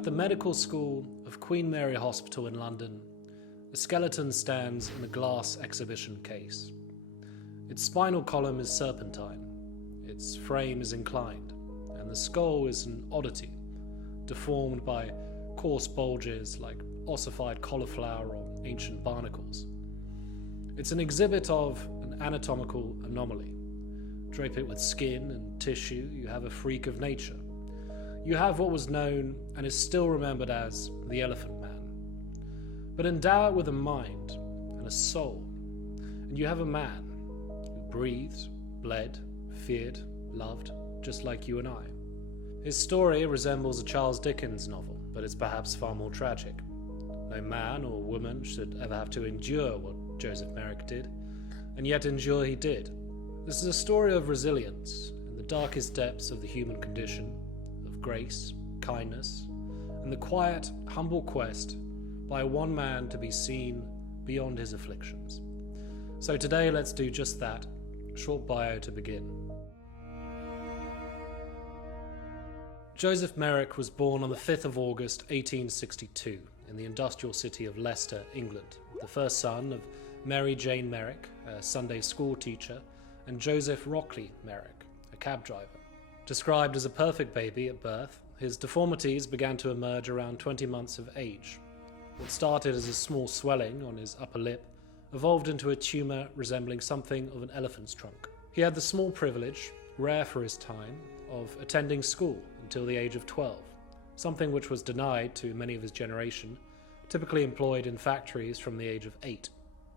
At the medical school of Queen Mary Hospital in London, a skeleton stands in a glass exhibition case. Its spinal column is serpentine, its frame is inclined, and the skull is an oddity, deformed by coarse bulges like ossified cauliflower or ancient barnacles. It's an exhibit of an anatomical anomaly. Drape it with skin and tissue, you have a freak of nature. You have what was known and is still remembered as the Elephant Man. But endow it with a mind and a soul, and you have a man who breathed, bled, feared, loved, just like you and I. His story resembles a Charles Dickens novel, but it's perhaps far more tragic. No man or woman should ever have to endure what Joseph Merrick did, and yet endure he did. This is a story of resilience in the darkest depths of the human condition, of grace, kindness, and the quiet, humble quest by one man to be seen beyond his afflictions. So today let's do just that. Short bio to begin. Joseph Merrick was born on the 5th of August 1862 in the industrial city of Leicester, England, the first son of Mary Jane Merrick, a Sunday school teacher, and Joseph Rockley Merrick, a cab driver. Described as a perfect baby at birth, his deformities began to emerge around 20 months of age. What started as a small swelling on his upper lip evolved into a tumour resembling something of an elephant's trunk. He had the small privilege, rare for his time, of attending school until the age of 12, something which was denied to many of his generation, typically employed in factories from the age of 8.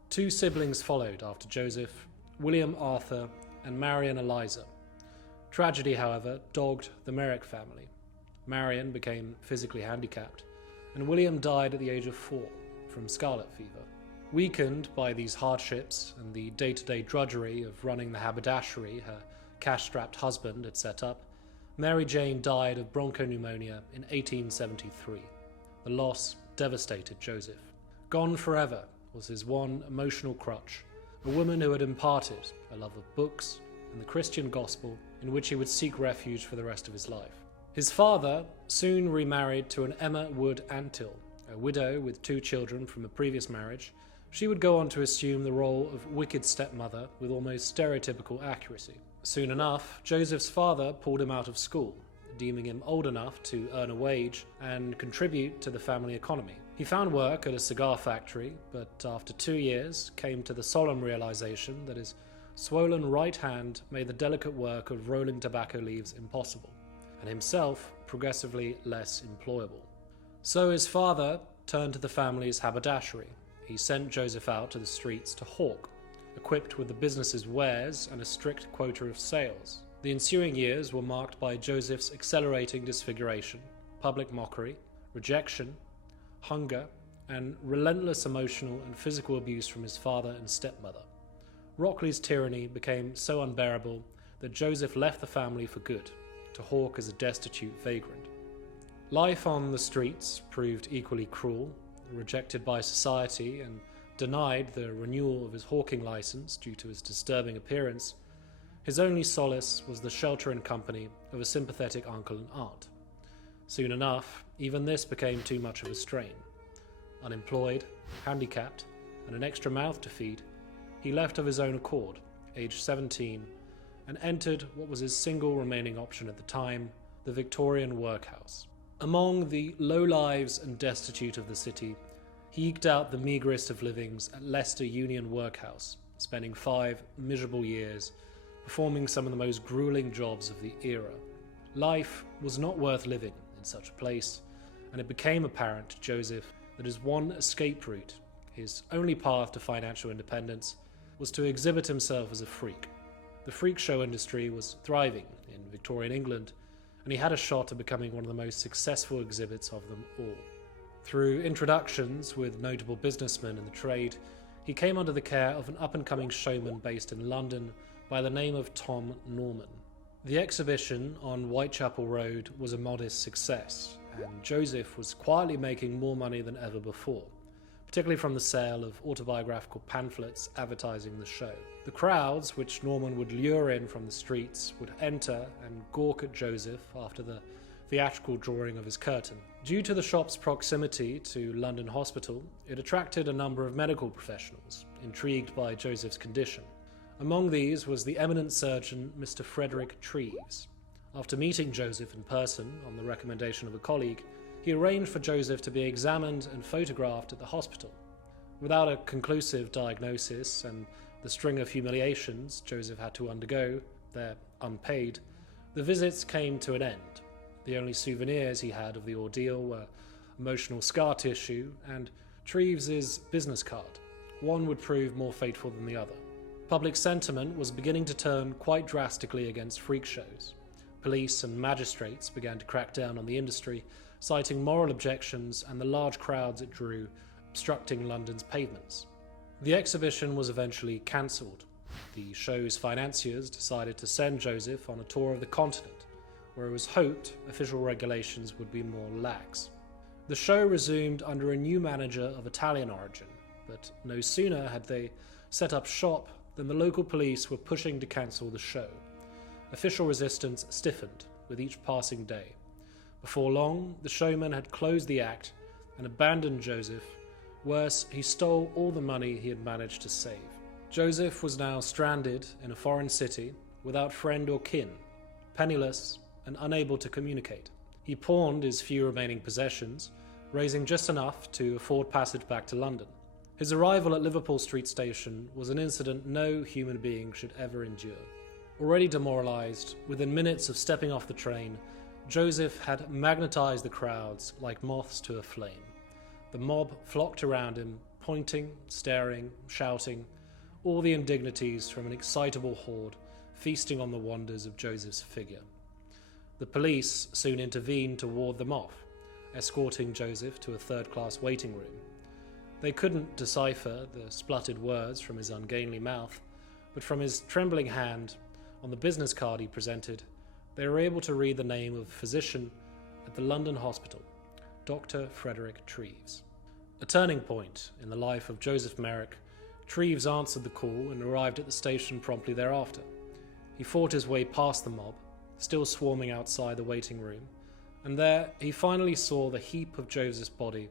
2 siblings followed after Joseph, William Arthur and Marion Eliza. Tragedy, however, dogged the Merrick family. Marion became physically handicapped, and William died at the age of 4 from scarlet fever. Weakened by these hardships and the day-to-day drudgery of running the haberdashery her cash-strapped husband had set up, Mary Jane died of bronchopneumonia in 1873. The loss devastated Joseph. Gone forever was his one emotional crutch, a woman who had imparted a love of books and the Christian gospel in which he would seek refuge for the rest of his life. His father soon remarried to an Emma Wood Antill, a widow with 2 children from a previous marriage. She would go on to assume the role of wicked stepmother with almost stereotypical accuracy. Soon enough, Joseph's father pulled him out of school, deeming him old enough to earn a wage and contribute to the family economy. He found work at a cigar factory, but after 2 years came to the solemn realization that his swollen right hand made the delicate work of rolling tobacco leaves impossible, and himself progressively less employable. So his father turned to the family's haberdashery. He sent Joseph out to the streets to hawk, equipped with the business's wares and a strict quota of sales. The ensuing years were marked by Joseph's accelerating disfiguration, public mockery, rejection, hunger, and relentless emotional and physical abuse from his father and stepmother. Rockley's tyranny became so unbearable that Joseph left the family for good, to hawk as a destitute vagrant. Life on the streets proved equally cruel. Rejected by society and denied the renewal of his hawking license due to his disturbing appearance, his only solace was the shelter and company of a sympathetic uncle and aunt. Soon enough, even this became too much of a strain. Unemployed, handicapped, and an extra mouth to feed, he left of his own accord, aged 17, and entered what was his single remaining option at the time, the Victorian workhouse. Among the low lives and destitute of the city, he eked out the meagrest of livings at Leicester Union Workhouse, spending 5 miserable years performing some of the most grueling jobs of the era. Life was not worth living in such a place, and it became apparent to Joseph that his one escape route, his only path to financial independence, was to exhibit himself as a freak. The freak show industry was thriving in Victorian England, and he had a shot at becoming one of the most successful exhibits of them all. Through introductions with notable businessmen in the trade, he came under the care of an up-and-coming showman based in London by the name of Tom Norman. The exhibition on Whitechapel Road was a modest success, and Joseph was quietly making more money than ever before, particularly from the sale of autobiographical pamphlets advertising the show. The crowds, which Norman would lure in from the streets, would enter and gawk at Joseph after the theatrical drawing of his curtain. Due to the shop's proximity to London Hospital, it attracted a number of medical professionals, intrigued by Joseph's condition. Among these was the eminent surgeon Mr. Frederick Treves. After meeting Joseph in person on the recommendation of a colleague, he arranged for Joseph to be examined and photographed at the hospital. Without a conclusive diagnosis and the string of humiliations Joseph had to undergo, there unpaid, the visits came to an end. The only souvenirs he had of the ordeal were emotional scar tissue and Treves' business card. One would prove more fateful than the other. Public sentiment was beginning to turn quite drastically against freak shows. Police and magistrates began to crack down on the industry, citing moral objections and the large crowds it drew, obstructing London's pavements. The exhibition was eventually cancelled. The show's financiers decided to send Joseph on a tour of the continent, where it was hoped official regulations would be more lax. The show resumed under a new manager of Italian origin, but no sooner had they set up shop than the local police were pushing to cancel the show. Official resistance stiffened with each passing day. Before long, the showman had closed the act and abandoned Joseph. Worse, he stole all the money he had managed to save. Joseph was now stranded in a foreign city, without friend or kin, penniless and unable to communicate. He pawned his few remaining possessions, raising just enough to afford passage back to London. His arrival at Liverpool Street Station was an incident no human being should ever endure. Already demoralised, within minutes of stepping off the train, Joseph had magnetised the crowds like moths to a flame. The mob flocked around him, pointing, staring, shouting, all the indignities from an excitable horde feasting on the wonders of Joseph's figure. The police soon intervened to ward them off, escorting Joseph to a third-class waiting room. They couldn't decipher the spluttered words from his ungainly mouth, but from his trembling hand, on the business card he presented, they were able to read the name of a physician at the London Hospital, Dr. Frederick Treves. A turning point in the life of Joseph Merrick, Treves answered the call and arrived at the station promptly thereafter. He fought his way past the mob, still swarming outside the waiting room, and there he finally saw the heap of Joseph's body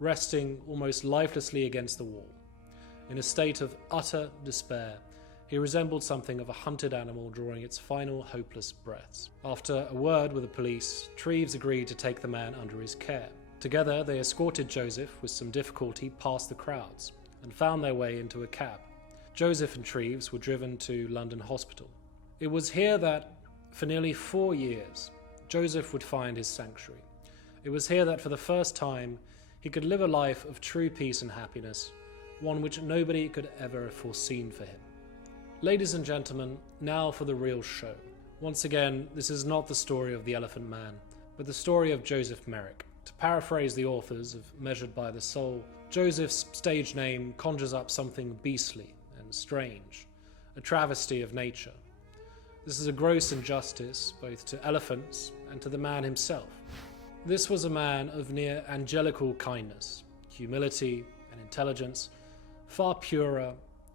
resting almost lifelessly against the wall. In a state of utter despair, he resembled something of a hunted animal drawing its final hopeless breaths. After a word with the police, Treves agreed to take the man under his care. Together they escorted Joseph with some difficulty past the crowds and found their way into a cab. Joseph and Treves were driven to London Hospital. It was here that, for nearly 4 years, Joseph would find his sanctuary. It was here that for the first time he could live a life of true peace and happiness, one which nobody could ever have foreseen for him. Ladies and gentlemen, now for the real show. Once again, this is not the story of the Elephant Man, but the story of Joseph Merrick. To paraphrase the authors of Measured by the Soul, Joseph's stage name conjures up something beastly and strange, a travesty of nature. This is a gross injustice both to elephants and to the man himself. This was a man of near angelical kindness, humility and intelligence, far purer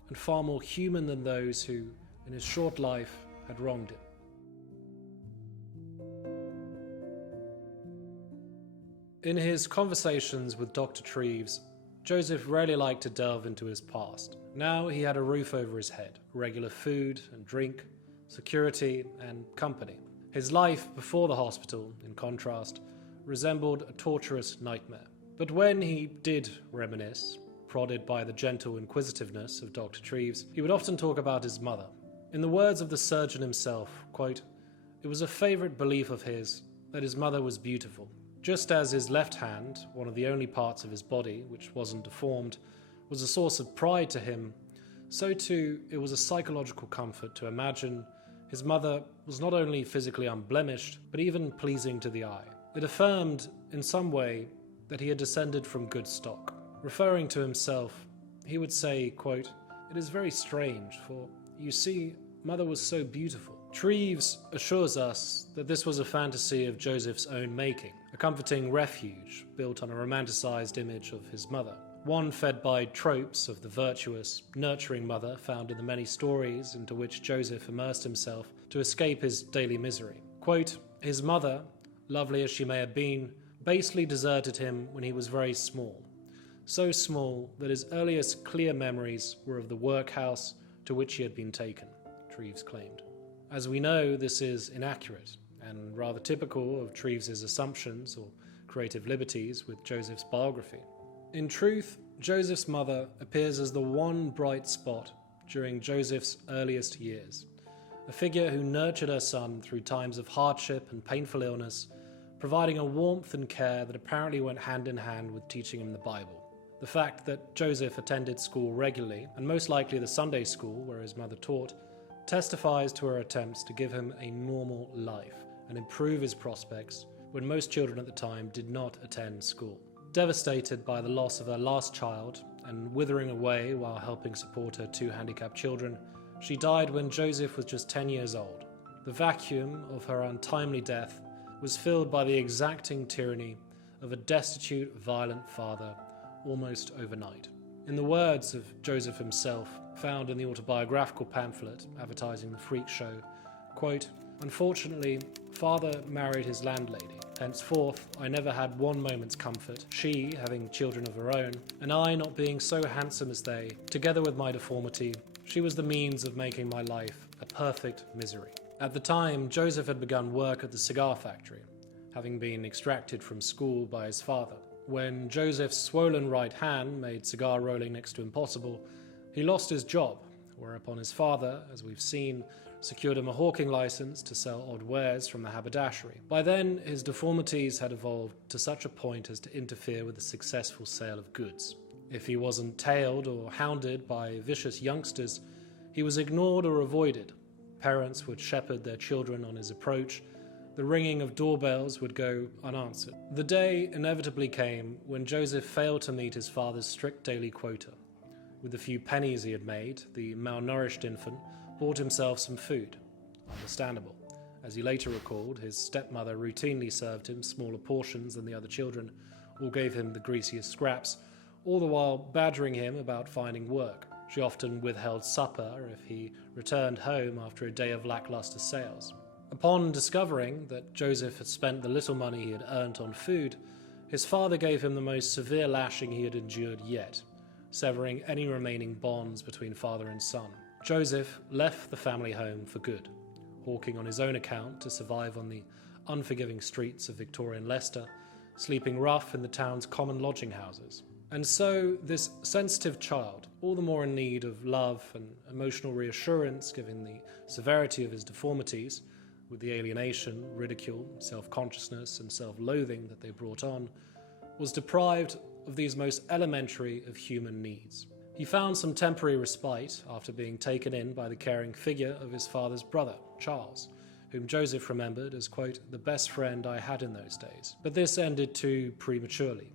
and far more human than those who, in his short life, had wronged him. In his conversations with Dr. Treves, Joseph rarely liked to delve into his past. Now he had a roof over his head, regular food and drink, security and company. His life before the hospital, in contrast, resembled a torturous nightmare. But when he did reminisce, prodded by the gentle inquisitiveness of Dr. Treves, he would often talk about his mother. In the words of the surgeon himself, quote, "It was a favourite belief of his that his mother was beautiful. Just as his left hand, one of the only parts of his body which wasn't deformed, was a source of pride to him, so too it was a psychological comfort to imagine his mother was not only physically unblemished, but even pleasing to the eye. It affirmed, in some way, that he had descended from good stock. Referring to himself, he would say, quote, 'It is very strange, for, you see, mother was so beautiful.' Treves assures us that this was a fantasy of Joseph's own making, a comforting refuge built on a romanticized image of his mother, one fed by tropes of the virtuous, nurturing mother found in the many stories into which Joseph immersed himself to escape his daily misery. Quote, 'His mother, lovely as she may have been, basely deserted him when he was very small. So small that his earliest clear memories were of the workhouse to which he had been taken, Treves claimed. As we know, this is inaccurate and rather typical of Treves's assumptions or creative liberties with Joseph's biography. In truth, Joseph's mother appears as the one bright spot during Joseph's earliest years, a figure who nurtured her son through times of hardship and painful illness, providing a warmth and care that apparently went hand in hand with teaching him the Bible. The fact that Joseph attended school regularly, and most likely the Sunday school where his mother taught, testifies to her attempts to give him a normal life and improve his prospects when most children at the time did not attend school. Devastated by the loss of her last child and withering away while helping support her 2 handicapped children, she died when Joseph was just 10 years old. The vacuum of her untimely death was filled by the exacting tyranny of a destitute, violent father almost overnight. In the words of Joseph himself, found in the autobiographical pamphlet advertising the freak show, quote, "Unfortunately, father married his landlady. Henceforth, I never had one moment's comfort, she having children of her own, and I not being so handsome as they. Together with my deformity, she was the means of making my life a perfect misery." At the time, Joseph had begun work at the cigar factory, having been extracted from school by his father. When Joseph's swollen right hand made cigar rolling next to impossible, he lost his job, whereupon his father, as we've seen, secured him a hawking license to sell odd wares from the haberdashery. By then, his deformities had evolved to such a point as to interfere with the successful sale of goods. If he wasn't tailed or hounded by vicious youngsters, he was ignored or avoided. Parents would shepherd their children on his approach. The ringing of doorbells would go unanswered. The day inevitably came when Joseph failed to meet his father's strict daily quota. With the few pennies he had made, the malnourished infant bought himself some food. Understandable. As he later recalled, his stepmother routinely served him smaller portions than the other children, or gave him the greasiest scraps, all the while badgering him about finding work. She often withheld supper if he returned home after a day of lackluster sales. Upon discovering that Joseph had spent the little money he had earned on food, his father gave him the most severe lashing he had endured yet, severing any remaining bonds between father and son. Joseph left the family home for good, hawking on his own account to survive on the unforgiving streets of Victorian Leicester, sleeping rough in the town's common lodging houses. And so this sensitive child, all the more in need of love and emotional reassurance given the severity of his deformities, with the alienation, ridicule, self-consciousness and self-loathing that they brought on, was deprived of these most elementary of human needs. He found some temporary respite after being taken in by the caring figure of his father's brother, Charles, whom Joseph remembered as, quote, "the best friend I had in those days." But this ended too prematurely.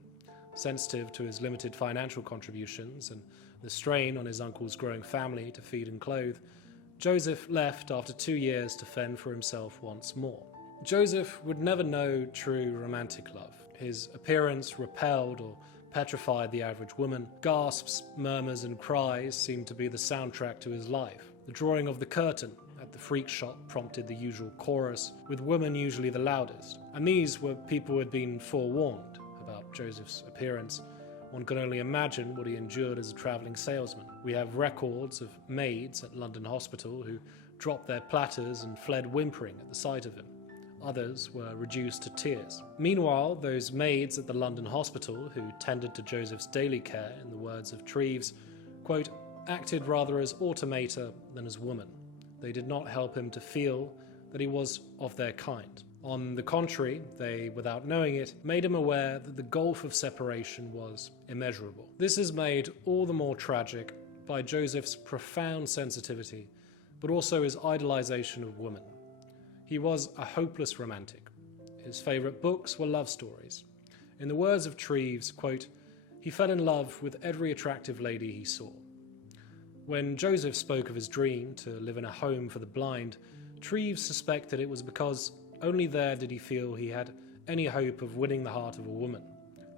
Sensitive to his limited financial contributions and the strain on his uncle's growing family to feed and clothe, Joseph left after 2 years to fend for himself once more. Joseph would never know true romantic love. His appearance repelled or petrified the average woman. Gasps, murmurs and cries seemed to be the soundtrack to his life. The drawing of the curtain at the freak shop prompted the usual chorus, with women usually the loudest. And these were people who had been forewarned about Joseph's appearance. One can only imagine what he endured as a travelling salesman. We have records of maids at London Hospital who dropped their platters and fled whimpering at the sight of him. Others were reduced to tears. Meanwhile, those maids at the London Hospital who tended to Joseph's daily care, in the words of Treves, quote, "acted rather as automata than as women. They did not help him to feel that he was of their kind. On the contrary, they, without knowing it, made him aware that the gulf of separation was immeasurable." This is made all the more tragic by Joseph's profound sensitivity, but also his idolization of women. He was a hopeless romantic. His favourite books were love stories. In the words of Treves, quote, "he fell in love with every attractive lady he saw." When Joseph spoke of his dream to live in a home for the blind, Treves suspected it was because only there did he feel he had any hope of winning the heart of a woman,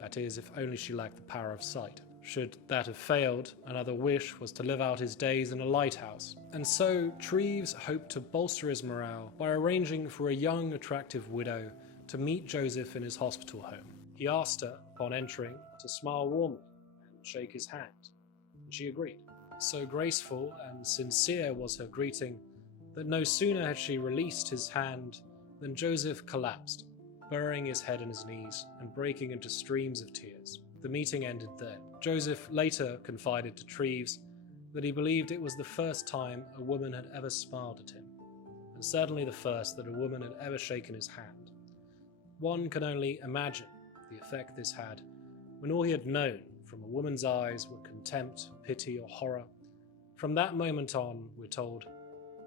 that is, if only she lacked the power of sight. Should that have failed, another wish was to live out his days in a lighthouse. And so Treves hoped to bolster his morale by arranging for a young, attractive widow to meet Joseph in his hospital home. He asked her, upon entering, to smile warmly and shake his hand, and she agreed. So graceful and sincere was her greeting that no sooner had she released his hand than Joseph collapsed, burying his head in his knees and breaking into streams of tears. The meeting ended there. Joseph later confided to Treves that he believed it was the first time a woman had ever smiled at him, and certainly the first that a woman had ever shaken his hand. One can only imagine the effect this had when all he had known from a woman's eyes were contempt, pity, or horror. From that moment on, we're told,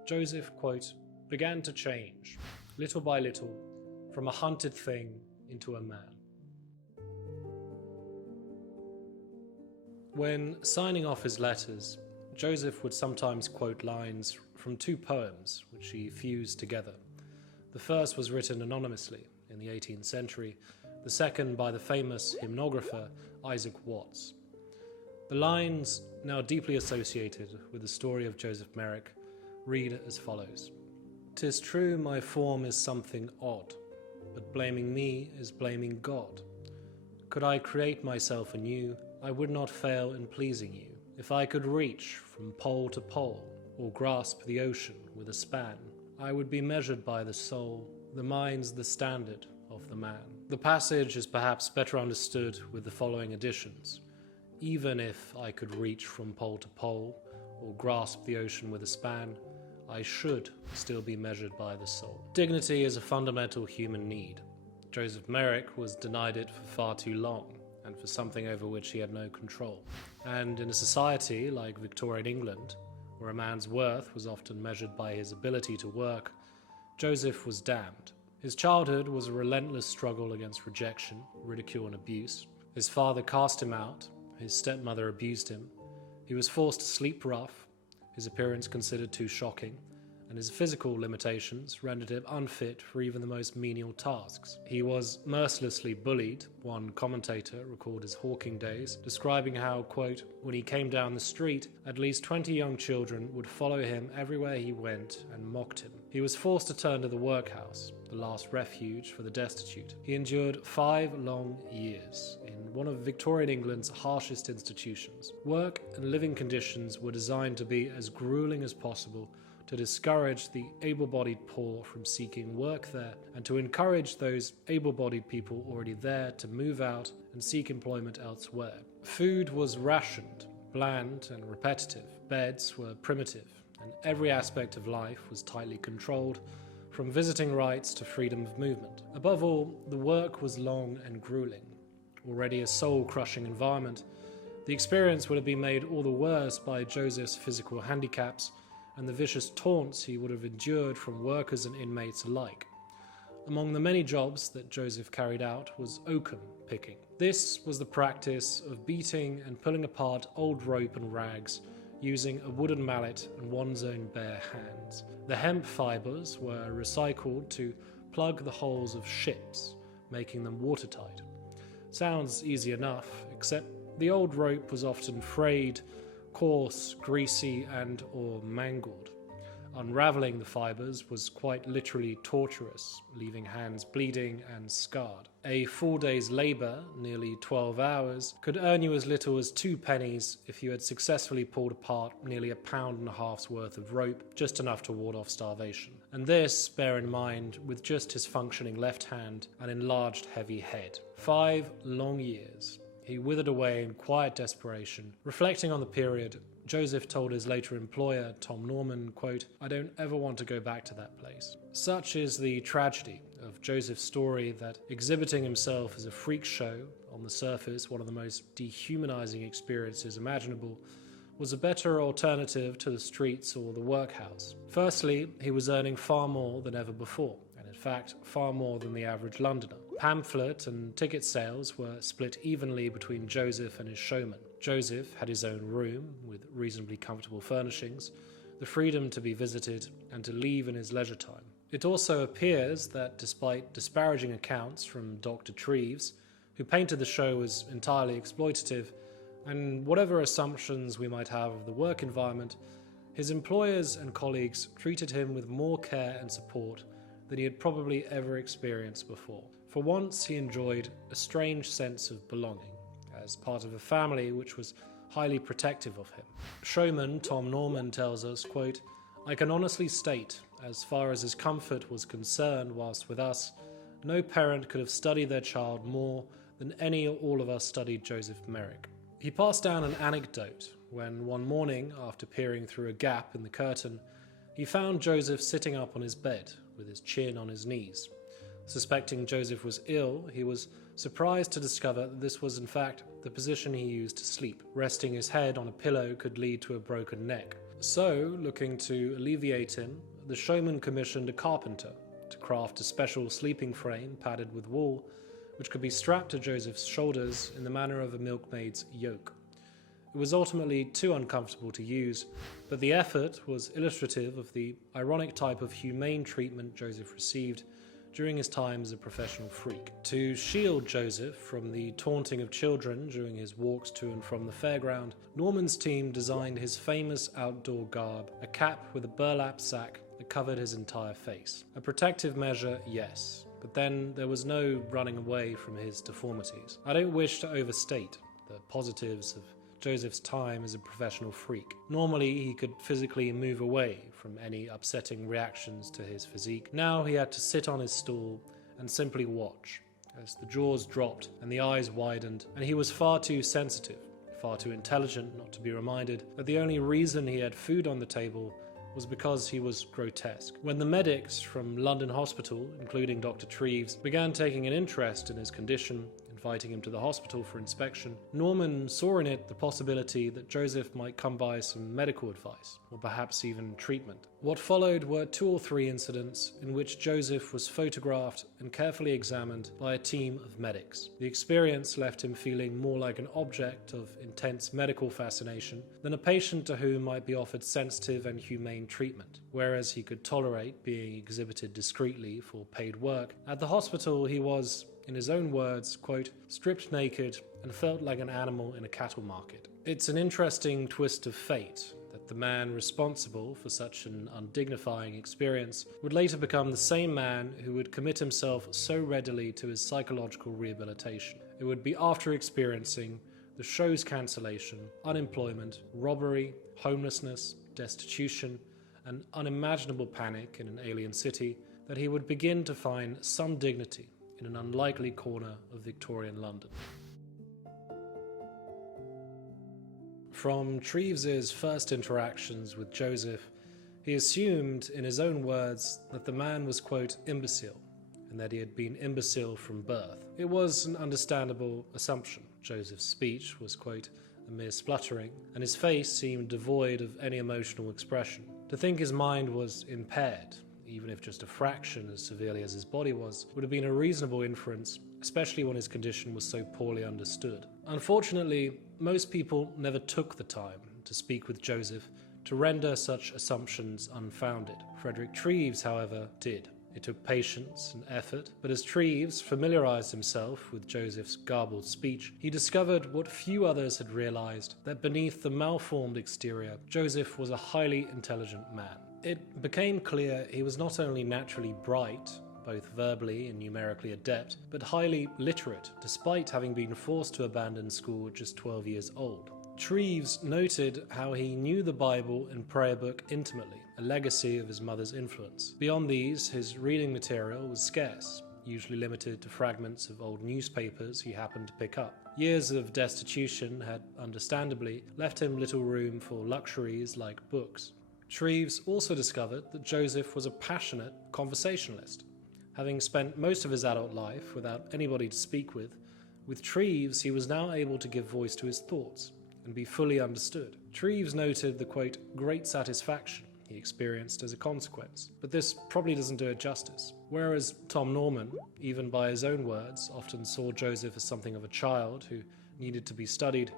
Joseph, quote, began to change, little by little, from a hunted thing into a man. When signing off his letters, Joseph would sometimes quote lines from two poems which he fused together. The first was written anonymously in the 18th century, the second by the famous hymnographer Isaac Watts. The lines, now deeply associated with the story of Joseph Merrick, read as follows. "'Tis true my form is something odd, but blaming me is blaming God. Could I create myself anew, I would not fail in pleasing you. If I could reach from pole to pole, or grasp the ocean with a span, I would be measured by the soul, the mind's the standard of the man." The passage is perhaps better understood with the following additions. Even if I could reach from pole to pole, or grasp the ocean with a span, I should still be measured by the soul. Dignity is a fundamental human need. Joseph Merrick was denied it for far too long, and for something over which he had no control. And in a society like Victorian England, where a man's worth was often measured by his ability to work, Joseph was damned. His childhood was a relentless struggle against rejection, ridicule, and abuse. His father cast him out, his stepmother abused him, he was forced to sleep rough, his appearance considered too shocking, and his physical limitations rendered him unfit for even the most menial tasks. He was mercilessly bullied. One commentator recalled his hawking days, describing how, quote, when he came down the street, at least 20 young children would follow him everywhere he went and mocked him. He was forced to turn to the workhouse, the last refuge for the destitute. He endured 5 long years in one of Victorian England's harshest institutions. Work and living conditions were designed to be as grueling as possible, to discourage the able-bodied poor from seeking work there, and to encourage those able-bodied people already there to move out and seek employment elsewhere. Food was rationed, bland and repetitive. Beds were primitive, and every aspect of life was tightly controlled, from visiting rights to freedom of movement. Above all, the work was long and grueling. Already a soul-crushing environment, the experience would have been made all the worse by Joseph's physical handicaps and the vicious taunts he would have endured from workers and inmates alike. Among the many jobs that Joseph carried out was oakum picking. This was the practice of beating and pulling apart old rope and rags using a wooden mallet and one's own bare hands. The hemp fibres were recycled to plug the holes of ships, making them watertight. Sounds easy enough, except the old rope was often frayed, coarse, greasy, and or mangled. Unravelling the fibres was quite literally torturous, leaving hands bleeding and scarred. A full day's labour, nearly 12 hours, could earn you as little as 2 pennies if you had successfully pulled apart nearly £1.50 pounds worth of rope, just enough to ward off starvation. And this, bear in mind, with just his functioning left hand and enlarged heavy head. 5 long years. He withered away in quiet desperation. Reflecting on the period, Joseph told his later employer, Tom Norman, quote, "I don't ever want to go back to that place." Such is the tragedy of Joseph's story that exhibiting himself as a freak show, on the surface one of the most dehumanizing experiences imaginable, was a better alternative to the streets or the workhouse. Firstly, he was earning far more than ever before, and in fact, far more than the average Londoner. Pamphlet and ticket sales were split evenly between Joseph and his showman. Joseph had his own room, with reasonably comfortable furnishings, the freedom to be visited and to leave in his leisure time. It also appears that despite disparaging accounts from Dr. Treves, who painted the show as entirely exploitative, and whatever assumptions we might have of the work environment, his employers and colleagues treated him with more care and support than he had probably ever experienced before. For once, he enjoyed a strange sense of belonging, as part of a family which was highly protective of him. Showman Tom Norman tells us, quote, "I can honestly state, as far as his comfort was concerned whilst with us, no parent could have studied their child more than any or all of us studied Joseph Merrick." He passed down an anecdote when one morning, after peering through a gap in the curtain, he found Joseph sitting up on his bed with his chin on his knees. Suspecting Joseph was ill, he was surprised to discover that this was in fact the position he used to sleep. Resting his head on a pillow could lead to a broken neck. So, looking to alleviate him, the showman commissioned a carpenter to craft a special sleeping frame padded with wool, which could be strapped to Joseph's shoulders in the manner of a milkmaid's yoke. It was ultimately too uncomfortable to use, but the effort was illustrative of the ironic type of humane treatment Joseph received during his time as a professional freak. To shield Joseph from the taunting of children during his walks to and from the fairground, Norman's team designed his famous outdoor garb, a cap with a burlap sack that covered his entire face. A protective measure, yes, but then there was no running away from his deformities. I don't wish to overstate the positives of Joseph's time as a professional freak. Normally, he could physically move away from any upsetting reactions to his physique. Now he had to sit on his stool and simply watch as the jaws dropped and the eyes widened, and he was far too sensitive, far too intelligent not to be reminded that the only reason he had food on the table was because he was grotesque. When the medics from London Hospital, including Dr. Treves, began taking an interest in his condition, inviting him to the hospital for inspection, Norman saw in it the possibility that Joseph might come by some medical advice, or perhaps even treatment. What followed were 2 or 3 incidents in which Joseph was photographed and carefully examined by a team of medics. The experience left him feeling more like an object of intense medical fascination than a patient to whom might be offered sensitive and humane treatment. Whereas he could tolerate being exhibited discreetly for paid work, at the hospital he was, in his own words, quote, "stripped naked and felt like an animal in a cattle market." It's an interesting twist of fate that the man responsible for such an undignifying experience would later become the same man who would commit himself so readily to his psychological rehabilitation. It would be after experiencing the show's cancellation, unemployment, robbery, homelessness, destitution, and unimaginable panic in an alien city that he would begin to find some dignity in an unlikely corner of Victorian London. From Treves's first interactions with Joseph, he assumed, in his own words, that the man was, quote, "imbecile," and that he had been imbecile from birth. It was an understandable assumption. Joseph's speech was, quote, "a mere spluttering," and his face seemed devoid of any emotional expression. To think his mind was impaired, even if just a fraction as severely as his body was, would have been a reasonable inference, especially when his condition was so poorly understood. Unfortunately, most people never took the time to speak with Joseph to render such assumptions unfounded. Frederick Treves, however, did. It took patience and effort, but as Treves familiarized himself with Joseph's garbled speech, he discovered what few others had realized, that beneath the malformed exterior, Joseph was a highly intelligent man. It became clear he was not only naturally bright, both verbally and numerically adept, but highly literate, despite having been forced to abandon school at just 12 years old. Treves noted how he knew the Bible and prayer book intimately, a legacy of his mother's influence. Beyond these, his reading material was scarce, usually limited to fragments of old newspapers he happened to pick up. Years of destitution had, understandably, left him little room for luxuries like books. Treves also discovered that Joseph was a passionate conversationalist. Having spent most of his adult life without anybody to speak with Treves he was now able to give voice to his thoughts and be fully understood. Treves noted the, quote, "great satisfaction" he experienced as a consequence, but this probably doesn't do it justice. Whereas Tom Norman, even by his own words, often saw Joseph as something of a child who needed to be studied,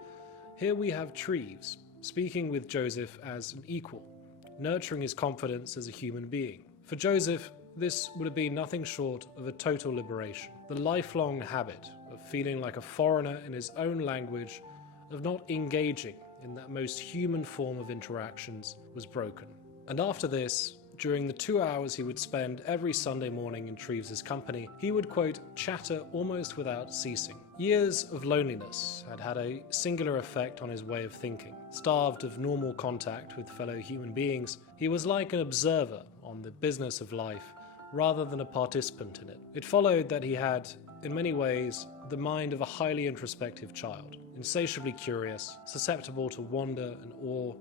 here we have Treves speaking with Joseph as an equal, nurturing his confidence as a human being. For Joseph, this would have been nothing short of a total liberation. The lifelong habit of feeling like a foreigner in his own language, of not engaging in that most human form of interactions, was broken. And after this, during the 2 hours he would spend every Sunday morning in Treves' company, he would, quote, chatter almost without ceasing. Years of loneliness had had a singular effect on his way of thinking. Starved of normal contact with fellow human beings, he was like an observer on the business of life rather than a participant in it. It followed that he had, in many ways, the mind of a highly introspective child, insatiably curious, susceptible to wonder and awe,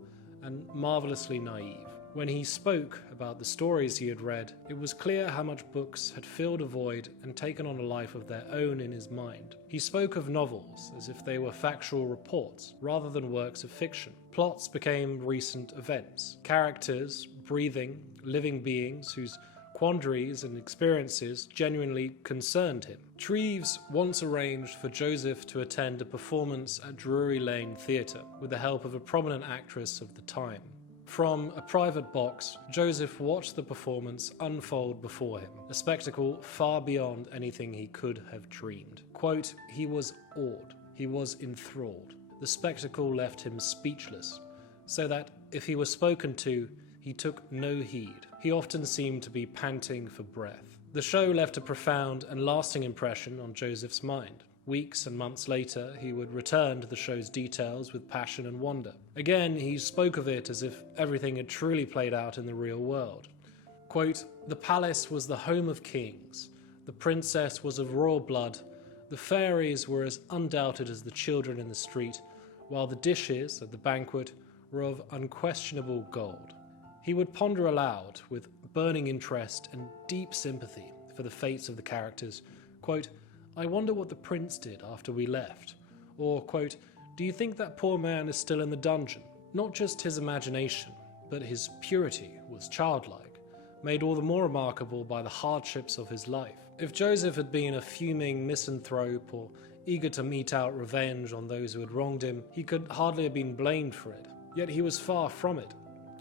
and marvelously naive. When he spoke about the stories he had read, it was clear how much books had filled a void and taken on a life of their own in his mind. He spoke of novels as if they were factual reports, rather than works of fiction. Plots became recent events, characters, breathing, living beings whose quandaries and experiences genuinely concerned him. Treves once arranged for Joseph to attend a performance at Drury Lane Theatre with the help of a prominent actress of the time. From a private box, Joseph watched the performance unfold before him, a spectacle far beyond anything he could have dreamed. Quote, he was awed, he was enthralled. The spectacle left him speechless, so that if he was spoken to, he took no heed. He often seemed to be panting for breath. The show left a profound and lasting impression on Joseph's mind. Weeks and months later, he would return to the show's details with passion and wonder. Again, he spoke of it as if everything had truly played out in the real world. Quote, the palace was the home of kings. The princess was of royal blood. The fairies were as undoubted as the children in the street, while the dishes at the banquet were of unquestionable gold. He would ponder aloud with burning interest and deep sympathy for the fates of the characters. Quote, I wonder what the prince did after we left. Or, quote, do you think that poor man is still in the dungeon? Not just his imagination, but his purity was childlike, made all the more remarkable by the hardships of his life. If Joseph had been a fuming misanthrope or eager to mete out revenge on those who had wronged him, he could hardly have been blamed for it. Yet he was far from it.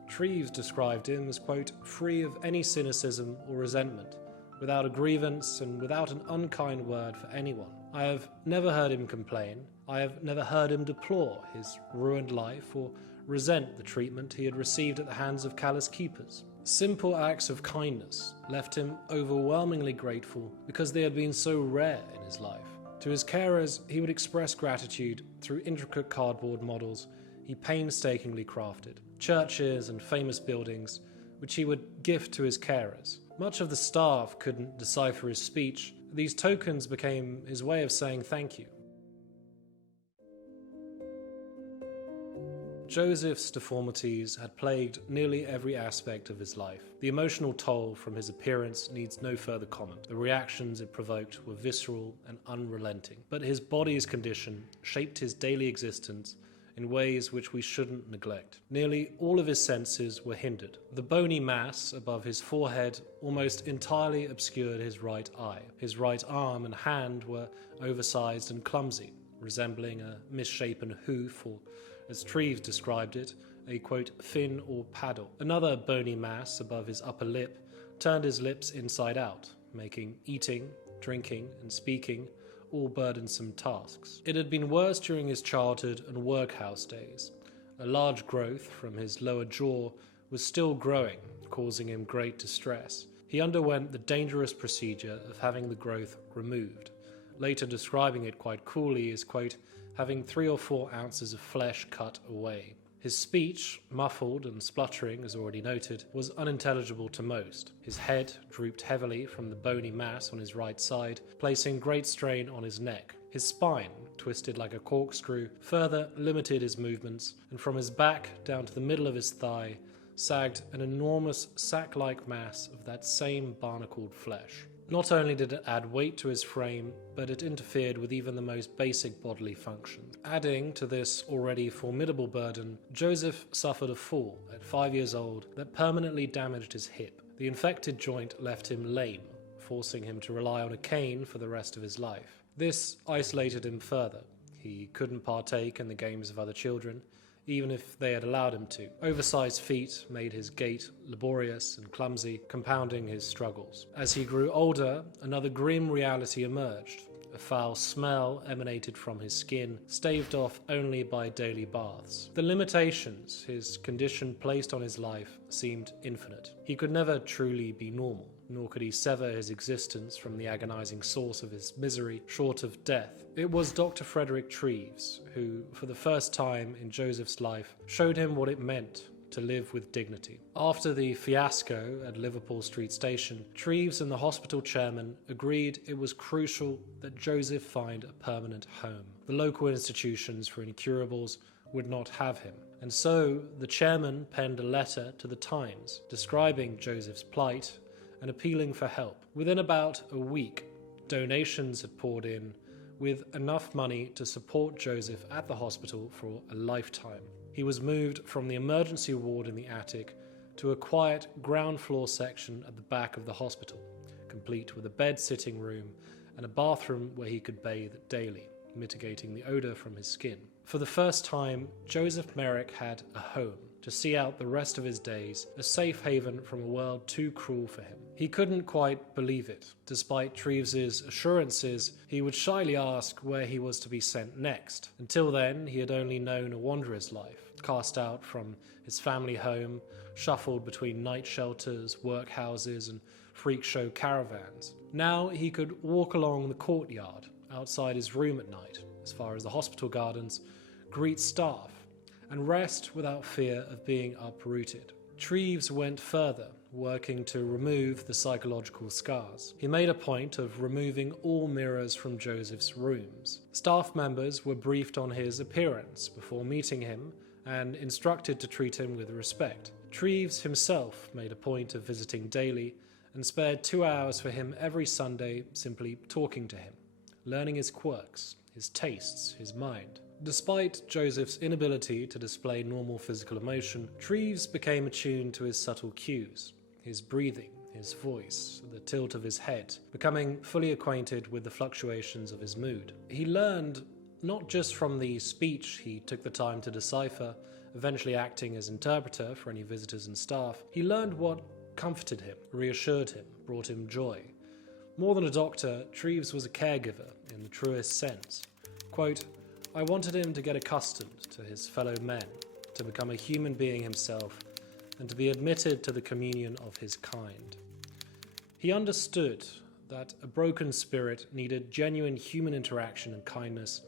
Treves described him as, quote, free of any cynicism or resentment, without a grievance and without an unkind word for anyone. I have never heard him complain. I have never heard him deplore his ruined life or resent the treatment he had received at the hands of callous keepers. Simple acts of kindness left him overwhelmingly grateful because they had been so rare in his life. To his carers, he would express gratitude through intricate cardboard models he painstakingly crafted, churches and famous buildings, which he would gift to his carers. Much of the staff couldn't decipher his speech. These tokens became his way of saying thank you. Joseph's deformities had plagued nearly every aspect of his life. The emotional toll from his appearance needs no further comment. The reactions it provoked were visceral and unrelenting. But his body's condition shaped his daily existence in ways which we shouldn't neglect. Nearly all of his senses were hindered. The bony mass above his forehead almost entirely obscured his right eye. His right arm and hand were oversized and clumsy, resembling a misshapen hoof, or, as Treves described it, a, quote, fin or paddle. Another bony mass above his upper lip turned his lips inside out, making eating, drinking, and speaking all burdensome tasks. It had been worse during his childhood and workhouse days. A large growth from his lower jaw was still growing, causing him great distress. He underwent the dangerous procedure of having the growth removed, later describing it quite coolly as, quote, having 3 or 4 ounces of flesh cut away. His speech, muffled and spluttering as already noted, was unintelligible to most. His head drooped heavily from the bony mass on his right side, placing great strain on his neck. His spine, twisted like a corkscrew, further limited his movements, and from his back down to the middle of his thigh sagged an enormous sack-like mass of that same barnacled flesh. Not only did it add weight to his frame, but it interfered with even the most basic bodily functions. Adding to this already formidable burden, Joseph suffered a fall at 5 years old that permanently damaged his hip. The infected joint left him lame, forcing him to rely on a cane for the rest of his life. This isolated him further. He couldn't partake in the games of other children, even if they had allowed him to. Oversized feet made his gait laborious and clumsy, compounding his struggles. As he grew older, another grim reality emerged. A foul smell emanated from his skin, staved off only by daily baths. The limitations his condition placed on his life seemed infinite. He could never truly be normal, nor could he sever his existence from the agonizing source of his misery, short of death. It was Dr. Frederick Treves who, for the first time in Joseph's life, showed him what it meant to live with dignity. After the fiasco at Liverpool Street Station, Treves and the hospital chairman agreed it was crucial that Joseph find a permanent home. The local institutions for incurables would not have him, and so the chairman penned a letter to the Times describing Joseph's plight and appealing for help. Within about a week, donations had poured in with enough money to support Joseph at the hospital for a lifetime. He was moved from the emergency ward in the attic to a quiet ground floor section at the back of the hospital, complete with a bed sitting room and a bathroom where he could bathe daily, mitigating the odour from his skin. For the first time, Joseph Merrick had a home to see out the rest of his days, a safe haven from a world too cruel for him. He couldn't quite believe it. Despite Treves's assurances, he would shyly ask where he was to be sent next. Until then, he had only known a wanderer's life, cast out from his family home, shuffled between night shelters, workhouses, and freak show caravans. Now he could walk along the courtyard outside his room at night, as far as the hospital gardens, greet staff, and rest without fear of being uprooted. Treves went further, working to remove the psychological scars. He made a point of removing all mirrors from Joseph's rooms. Staff members were briefed on his appearance before meeting him and instructed to treat him with respect. Treves himself made a point of visiting daily and spared 2 hours for him every Sunday, simply talking to him, learning his quirks, his tastes, his mind. Despite Joseph's inability to display normal physical emotion, Treves became attuned to his subtle cues, his breathing, his voice, the tilt of his head, becoming fully acquainted with the fluctuations of his mood. He learned not just from the speech he took the time to decipher, eventually acting as interpreter for any visitors and staff. He learned what comforted him, reassured him, brought him joy. More than a doctor, Treves was a caregiver in the truest sense. Quote, "I wanted him to get accustomed to his fellow men, to become a human being himself, and to be admitted to the communion of his kind." He understood that a broken spirit needed genuine human interaction and kindness,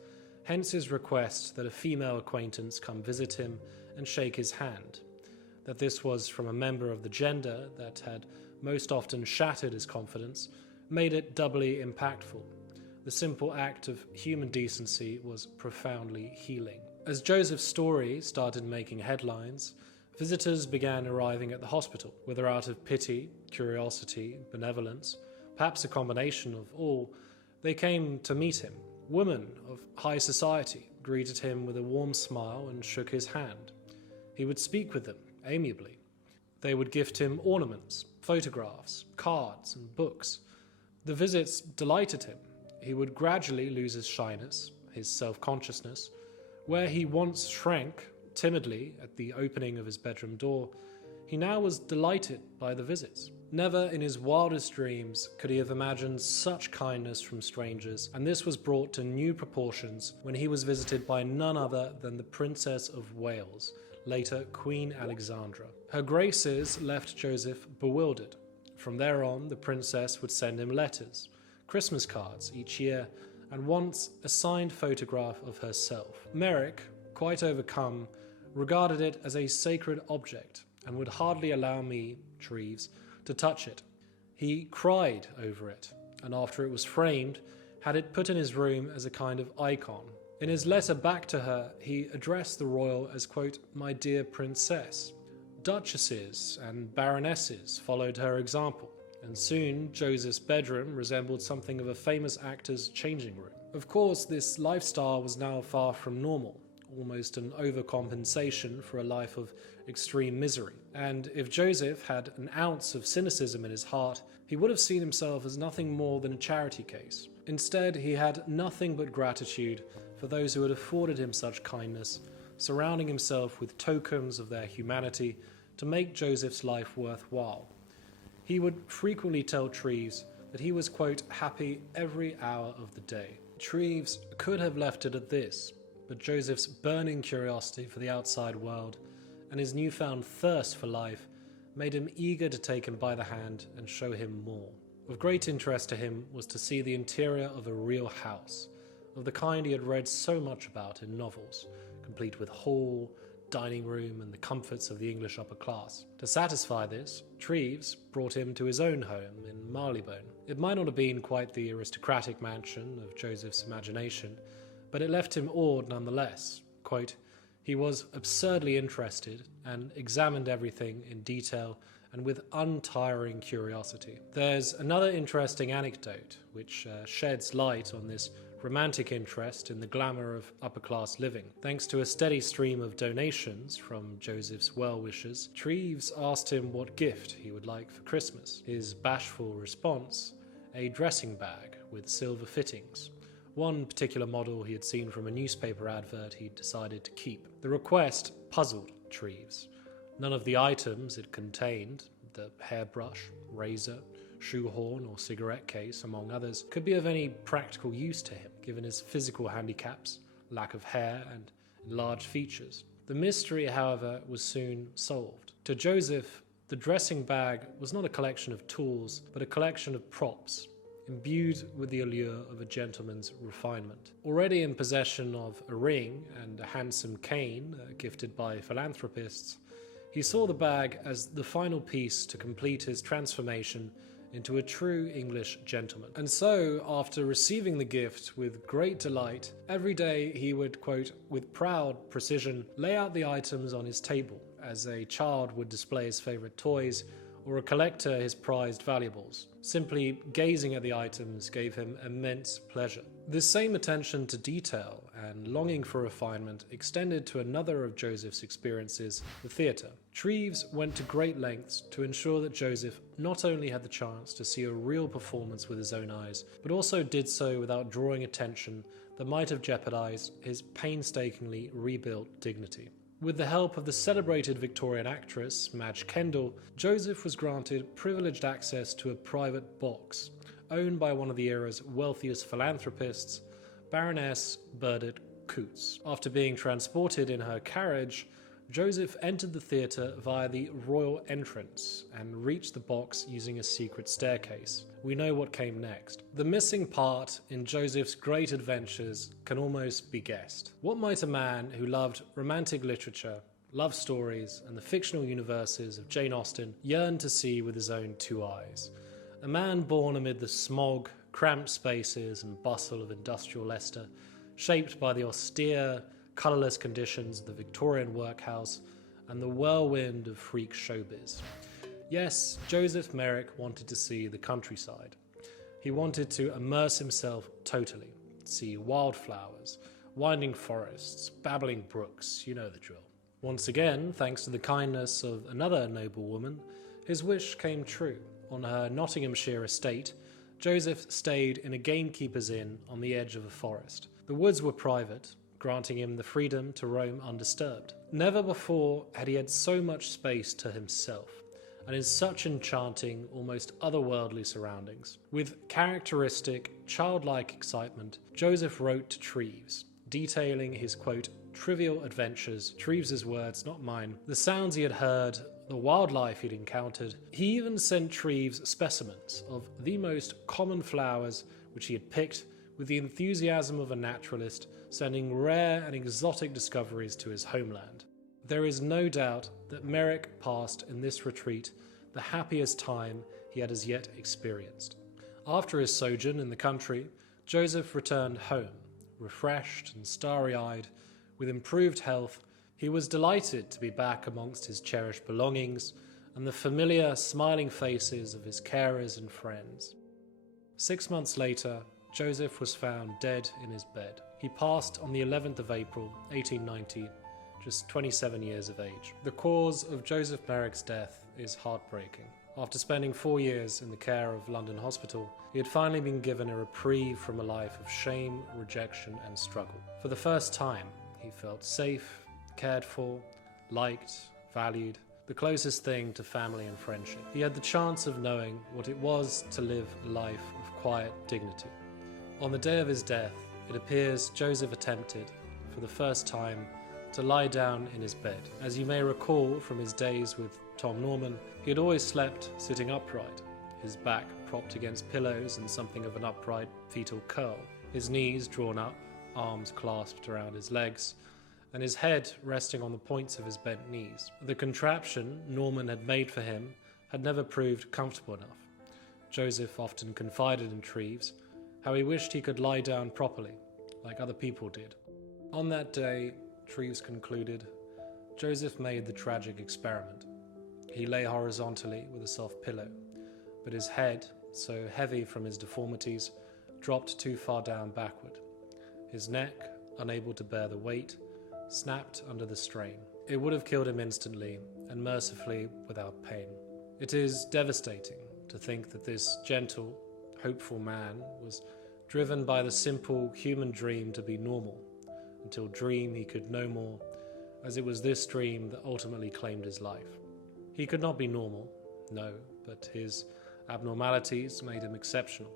hence his request that a female acquaintance come visit him and shake his hand. That this was from a member of the gender that had most often shattered his confidence made it doubly impactful. The simple act of human decency was profoundly healing. As Joseph's story started making headlines, visitors began arriving at the hospital, whether out of pity, curiosity, benevolence, perhaps a combination of all. They came to meet him. Women of high society greeted him with a warm smile and shook his hand. He would speak with them amiably. They would gift him ornaments, photographs, cards, and books. The visits delighted him. He would gradually lose his shyness, his self-consciousness. Where he once shrank timidly at the opening of his bedroom door, he now was delighted by the visits. Never in his wildest dreams could he have imagined such kindness from strangers, and this was brought to new proportions when he was visited by none other than the Princess of Wales, later Queen Alexandra. Her graces left Joseph bewildered. From there on, the princess would send him letters, Christmas cards each year, and once a signed photograph of herself. Merrick, quite overcome, regarded it as a sacred object and would hardly allow me, Treves, to touch it. He cried over it, and after it was framed, had it put in his room as a kind of icon. In his letter back to her, he addressed the royal as, quote, "my dear princess." Duchesses and baronesses followed her example, and soon Joseph's bedroom resembled something of a famous actor's changing room. Of course, this lifestyle was now far from normal, almost an overcompensation for a life of extreme misery. And if Joseph had an ounce of cynicism in his heart, he would have seen himself as nothing more than a charity case. Instead, he had nothing but gratitude for those who had afforded him such kindness, surrounding himself with tokens of their humanity to make Joseph's life worthwhile. He would frequently tell Treves that he was, quote, "happy every hour of the day." Treves could have left it at this, but Joseph's burning curiosity for the outside world and his newfound thirst for life made him eager to take him by the hand and show him more. Of great interest to him was to see the interior of a real house, of the kind he had read so much about in novels, complete with hall, dining room, and the comforts of the English upper class. To satisfy this, Treves brought him to his own home in Marylebone. It might not have been quite the aristocratic mansion of Joseph's imagination, but it left him awed nonetheless. Quote, "He was absurdly interested and examined everything in detail and with untiring curiosity." There's another interesting anecdote which sheds light on this romantic interest in the glamour of upper-class living. Thanks to a steady stream of donations from Joseph's well-wishers, Treves asked him what gift he would like for Christmas. His bashful response, a dressing bag with silver fittings, one particular model he had seen from a newspaper advert he'd decided to keep. The request puzzled Treves. None of the items it contained, the hairbrush, razor, shoehorn or cigarette case, among others, could be of any practical use to him, given his physical handicaps, lack of hair, and enlarged features. The mystery, however, was soon solved. To Joseph, the dressing bag was not a collection of tools, but a collection of props, imbued with the allure of a gentleman's refinement. Already in possession of a ring and a handsome cane gifted by philanthropists, he saw the bag as the final piece to complete his transformation into a true English gentleman. And so, after receiving the gift with great delight, every day he would, quote, "with proud precision, lay out the items on his table, as a child would display his favourite toys, or a collector his prized valuables. Simply gazing at the items gave him immense pleasure." This same attention to detail and longing for refinement extended to another of Joseph's experiences, the theatre. Treves went to great lengths to ensure that Joseph not only had the chance to see a real performance with his own eyes, but also did so without drawing attention that might have jeopardized his painstakingly rebuilt dignity. With the help of the celebrated Victorian actress, Madge Kendall, Joseph was granted privileged access to a private box, owned by one of the era's wealthiest philanthropists, Baroness Burdett Coutts. After being transported in her carriage, Joseph entered the theatre via the royal entrance and reached the box using a secret staircase. We know what came next. The missing part in Joseph's great adventures can almost be guessed. What might a man who loved romantic literature, love stories, and the fictional universes of Jane Austen yearn to see with his own two eyes? A man born amid the smog, cramped spaces and bustle of industrial Leicester, shaped by the austere, colourless conditions of the Victorian workhouse and the whirlwind of freak showbiz. Yes, Joseph Merrick wanted to see the countryside. He wanted to immerse himself totally, see wildflowers, winding forests, babbling brooks, you know the drill. Once again, thanks to the kindness of another noble woman, his wish came true. On her Nottinghamshire estate, Joseph stayed in a gamekeeper's inn on the edge of a forest. The woods were private, granting him the freedom to roam undisturbed. Never before had he had so much space to himself, and in such enchanting, almost otherworldly surroundings. With characteristic, childlike excitement, Joseph wrote to Treves, detailing his, quote, trivial adventures, Treves's words, not mine, the sounds he had heard, the wildlife he'd encountered. He even sent Treves specimens of the most common flowers which he had picked, with the enthusiasm of a naturalist, sending rare and exotic discoveries to his homeland. There is no doubt that Merrick passed in this retreat the happiest time he had as yet experienced. After his sojourn in the country, Joseph returned home, refreshed and starry-eyed, with improved health. He was delighted to be back amongst his cherished belongings and the familiar, smiling faces of his carers and friends. 6 months later, Joseph was found dead in his bed. He passed on the 11th of April, 1890, just 27 years of age. The cause of Joseph Merrick's death is heartbreaking. After spending 4 years in the care of London Hospital, he had finally been given a reprieve from a life of shame, rejection, and struggle. For the first time, he felt safe, cared for, liked, valued, the closest thing to family and friendship. He had the chance of knowing what it was to live a life of quiet dignity. On the day of his death, it appears Joseph attempted, for the first time, to lie down in his bed. As you may recall from his days with Tom Norman, he had always slept sitting upright, his back propped against pillows in something of an upright fetal curl, his knees drawn up, arms clasped around his legs, and his head resting on the points of his bent knees. The contraption Norman had made for him had never proved comfortable enough. Joseph often confided in Treves how he wished he could lie down properly, like other people did. On that day, Treves concluded, Joseph made the tragic experiment. He lay horizontally with a soft pillow, but his head, so heavy from his deformities, dropped too far down backward. His neck, unable to bear the weight, snapped under the strain. It would have killed him instantly, and mercifully without pain. It is devastating to think that this gentle, hopeful man was driven by the simple human dream to be normal, until dream he could no more, as it was this dream that ultimately claimed his life. He could not be normal, no, but his abnormalities made him exceptional.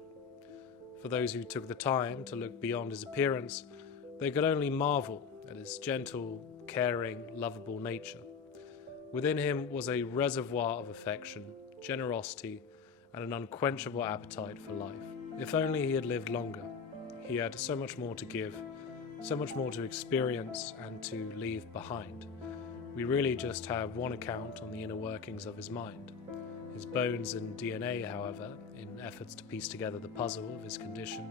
For those who took the time to look beyond his appearance, they could only marvel at his gentle, caring, lovable nature. Within him was a reservoir of affection, generosity, and an unquenchable appetite for life. If only he had lived longer. He had so much more to give, so much more to experience and to leave behind. We really just have one account on the inner workings of his mind. His bones and DNA, however, in efforts to piece together the puzzle of his condition,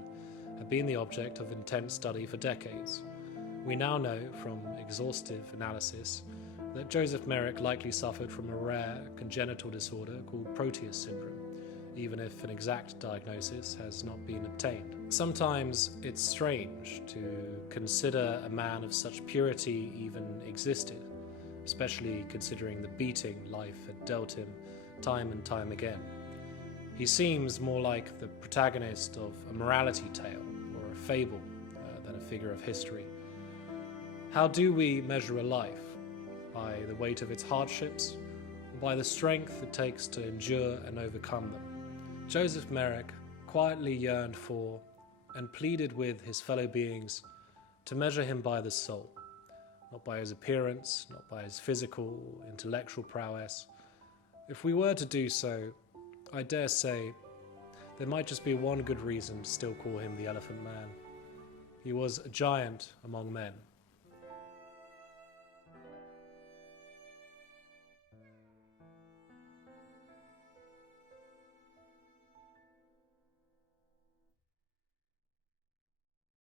have been the object of intense study for decades. We now know from exhaustive analysis that Joseph Merrick likely suffered from a rare congenital disorder called Proteus syndrome, even if an exact diagnosis has not been obtained. Sometimes it's strange to consider a man of such purity even existed, especially considering the beating life had dealt him time and time again. He seems more like the protagonist of a morality tale or a fable than a figure of history. How do we measure a life? By the weight of its hardships, or by the strength it takes to endure and overcome them? Joseph Merrick quietly yearned for and pleaded with his fellow beings to measure him by the soul, not by his appearance, not by his physical, intellectual prowess. If we were to do so, I dare say there might just be one good reason to still call him the Elephant Man. He was a giant among men.